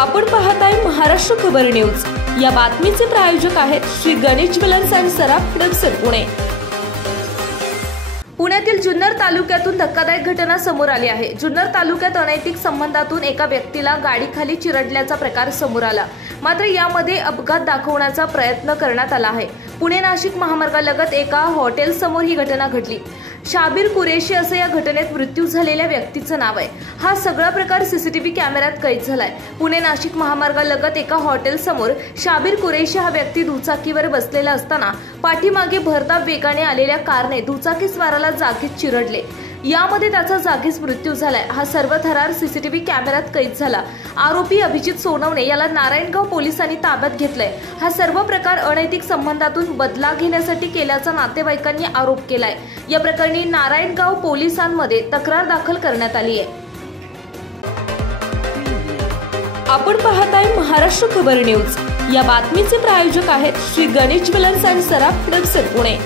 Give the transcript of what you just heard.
आपण पाहताय महाराष्ट्र खबर न्यूज। या बातमीचे प्रायोजक आहेत Shri Ganesh jewellers and Saraf production Pune. पुण्यातील जुन्नर तालुक्यातून धक्कादायक घटना समोर आली आहे। जुन्नर तालुक्यात अनैतिक संबंधातून एका व्यक्तीला गाडीखाली चिरडल्याचा प्रकार समोर आला। मात्र यामध्ये अपघात दाखवण्याचा प्रयत्न करण्यात आला आहे। पुणे नाशिक महामार्गालगत एका हॉटेल समोर ही घटना घडली। शाबीर कुरेशी असे या घटनेत मृत्यू झालेल्या व्यक्तीचं नाव आहे। हा सगळा प्रकार सीसीटीव्ही कॅमेऱ्यात कैद झालाय। पुणे नाशिक महामार्गालगत एका हॉटेल समोर शाबीर कुरेशी हा व्यक्ती दुचाकीवर बसलेला असताना पाठीमागे भरधाव वेगाने आलेल्या कारने दुचाकीस्वाराला जागीच चिरडले। यामध्ये त्याचा जागीच मृत्यू झालाय। हा सर्व थरार सीसीटीव्ही कॅमेऱ्यात कैद झाला। आरोपी अभिजित सोनवणे याला नारायणगाव पोलिसांनी ताब्यात घेतलंय। हा सर्व प्रकार अनैतिक संबंधातून बदला घेण्यासाठी केल्याचा नातेवाईकांनी आरोप केलाय। या प्रकरणी नारायणगाव पोलिसांमध्ये तक्रार दाखल करण्यात आली आहे। आपण पाहताय महाराष्ट्र खबर न्यूज। या बातमीचे प्रायोजक आहेत Shri Ganesh jewellers and Saraf production Pune.